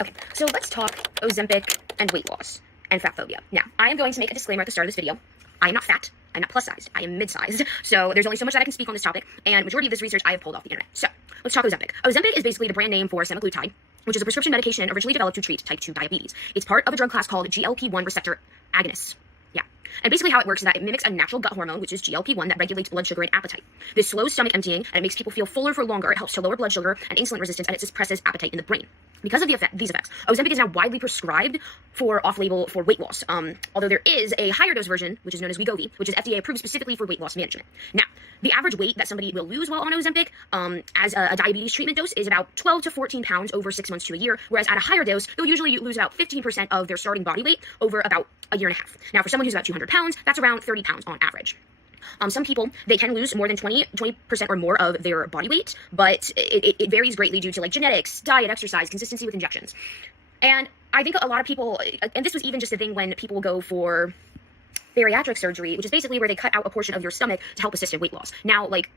Okay, so let's talk Ozempic and weight loss and fat phobia. Now, I am going to make a disclaimer at the start of this video. I am not fat. I'm not plus-sized. I am mid-sized. So there's only so much that I can speak on this topic, and majority of this research I have pulled off the internet. So let's talk Ozempic. Ozempic is basically the brand name for semaglutide, which is a prescription medication originally developed to treat type 2 diabetes. It's part of a drug class called GLP-1 receptor agonists. Yeah. And basically how it works is that it mimics a natural gut hormone, which is GLP-1, that regulates blood sugar and appetite. This slows stomach emptying, and it makes people feel fuller for longer. It helps to lower blood sugar and insulin resistance, and it suppresses appetite in the brain. Because of these effects, Ozempic is now widely prescribed for off-label for weight loss, although there is a higher dose version, which is known as Wegovy, which is FDA approved specifically for weight loss management. Now, the average weight that somebody will lose while on Ozempic as a diabetes treatment dose is about 12 to 14 pounds over 6 months to a year, whereas at a higher dose, they'll usually lose about 15% of their starting body weight over about a year and a half. Now, for someone who's about 200 pounds, that's around 30 pounds on average. Some people, they can lose more than 20% or more of their body weight, but it varies greatly due to like genetics, diet, exercise, consistency with injections. And I think a lot of people, and this was even just a thing when people go for bariatric surgery, which is basically where they cut out a portion of your stomach to help assist in weight loss. Now, like,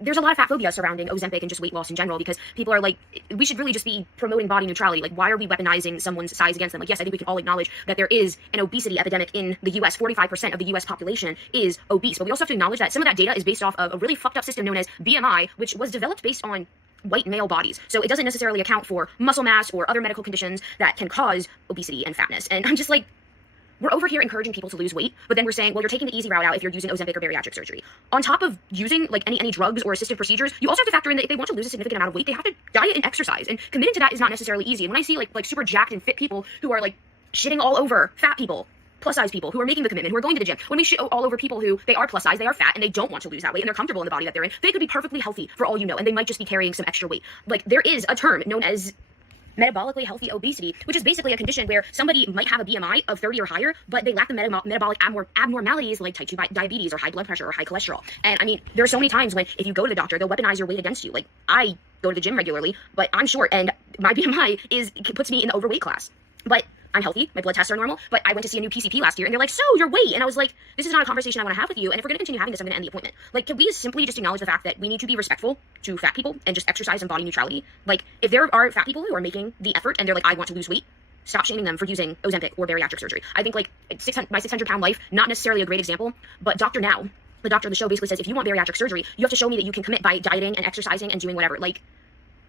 there's a lot of fat phobia surrounding Ozempic and just weight loss in general, because people are like, we should really just be promoting body neutrality. Like, why are we weaponizing someone's size against them? Like, yes, I think we can all acknowledge that there is an obesity epidemic in the US. 45% of the US population is obese, but we also have to acknowledge that some of that data is based off of a really fucked up system known as BMI, which was developed based on white male bodies. So it doesn't necessarily account for muscle mass or other medical conditions that can cause obesity and fatness. And I'm just like, we're over here encouraging people to lose weight, but then we're saying, well, you're taking the easy route out if you're using Ozempic or bariatric surgery. On top of using like any drugs or assistive procedures, you also have to factor in that if they want to lose a significant amount of weight, they have to diet and exercise. And committing to that is not necessarily easy. And when I see like super jacked and fit people who are like shitting all over fat people, plus size people who are making the commitment, who are going to the gym, when we shit all over people who they are plus size, they are fat, and they don't want to lose that weight, and they're comfortable in the body that they're in, they could be perfectly healthy for all you know, and they might just be carrying some extra weight. Like, there is a term known as metabolically healthy obesity, which is basically a condition where somebody might have a BMI of 30 or higher, but they lack the metabolic abnormalities like type 2 diabetes or high blood pressure or high cholesterol. And I mean, there are so many times when if you go to the doctor, they'll weaponize your weight against you. Like, I go to the gym regularly, but I'm short, and my BMI puts me in the overweight class. But I'm healthy, my blood tests are normal, but I went to see a new PCP last year, and they're like, so, your weight? And I was like, this is not a conversation I want to have with you, and if we're going to continue having this, I'm going to end the appointment. Like, can we simply just acknowledge the fact that we need to be respectful to fat people and just exercise and body neutrality? Like, if there are fat people who are making the effort, and they're like, I want to lose weight, stop shaming them for using Ozempic or bariatric surgery. I think, like, my 600-pound life, not necessarily a great example, but Dr. Now, the doctor of the show, basically says, if you want bariatric surgery, you have to show me that you can commit by dieting and exercising and doing whatever. Like,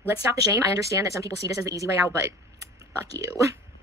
let's stop the shame. I understand that some people see this as the easy way out, but fuck you.